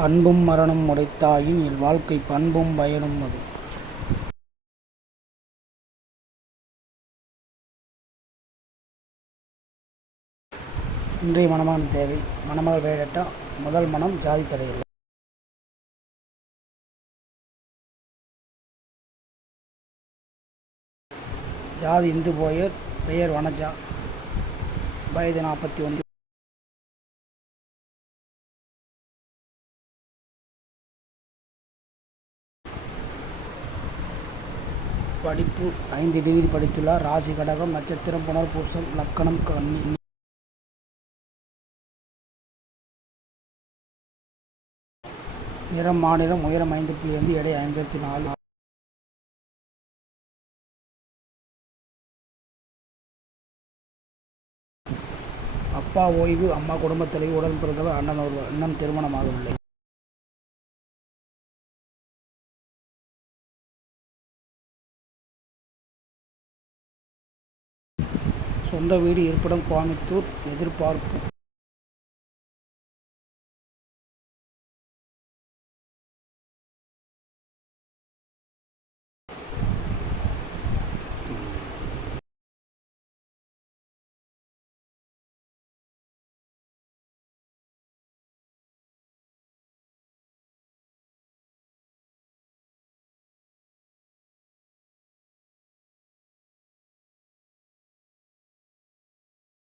அன்பும் மரணம் உடைத்தாயின் இல்வாழ்க்கை பண்பும் பயனும் அது. இன்றைய மணமகன் தேவை மணமகள் பயோடேட்டா முதல் மனம் ஜாதி தடையில்லை. ஜாதி இந்து போயர் பெயர் வனஜா வயது நாற்பத்தி ஒன்று படிப்பு ஐந்து டிகிரி படித்துள்ளார். ராசி கடகம் நட்சத்திரம் புனர்பூசம் லக்கணம் கன்னி. நிறம் மாநிலம் உயரம் ஐந்து புள்ளி ஐந்து எடை ஐம்பத்தி நாலு. அப்பா ஓய்வு அம்மா குடும்பத் தலைவி உடன் பிறந்தவர் அண்ணன் ஒருவர் இன்னும் திருமணமாகவில்லை. சொந்த வீடு இருப்பிடம் கோயம்புத்தூர் எதிர்பார்ப்பு.